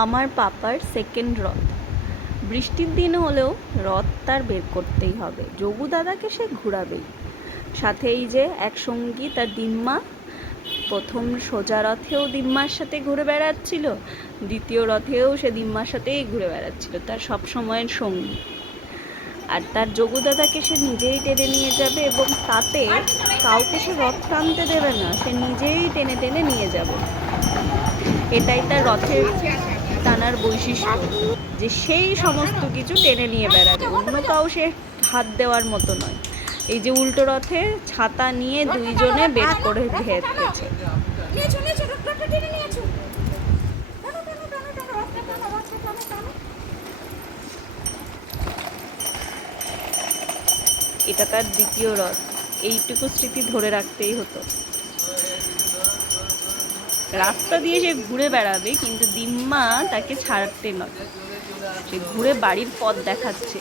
আমার পাপার সেকেন্ড রথ। বৃষ্টির দিন হলেও রথ তার বের করতেই হবে। যোগু দাদাকে সে ঘুরাবেই। সাথে এই যে একসঙ্গী তার দিম্মা, প্রথম সোজা রথেও দিম্মার সাথে ঘুরে বেড়াচ্ছিল, দ্বিতীয় রথেও সে দিম্মার সাথেই ঘুরে বেড়াচ্ছিল, তার সব সময়ের সঙ্গী। আর তার যোগু দাদাকে সে নিজেই টেনে নিয়ে যাবে এবং তাতে কাউকে সে রথ টানতে দেবে না, সে নিজেই টেনে টেনে নিয়ে যাবে। এটাই তার রথের টানার বৈশিষ্ট্য, যে সেই সমস্ত কিছু টেনে নিয়ে বেড়াবে, অন্য কাউ সে হাত দেওয়ার মতো নয়। এই যে উল্টো রথে ছাতা নিয়ে দুইজনে বের করে ভেতেছে। এটা তার দ্বিতীয় রথ। এইটুকু স্মৃতি ধরে রাখতেই হতো। রাস্তা দিয়ে সে ঘুরে বেড়াবে, কিন্তু দিম্মা তাকে ছাড়তে নয়, সে ঘুরে বাড়ির পথ দেখাচ্ছে।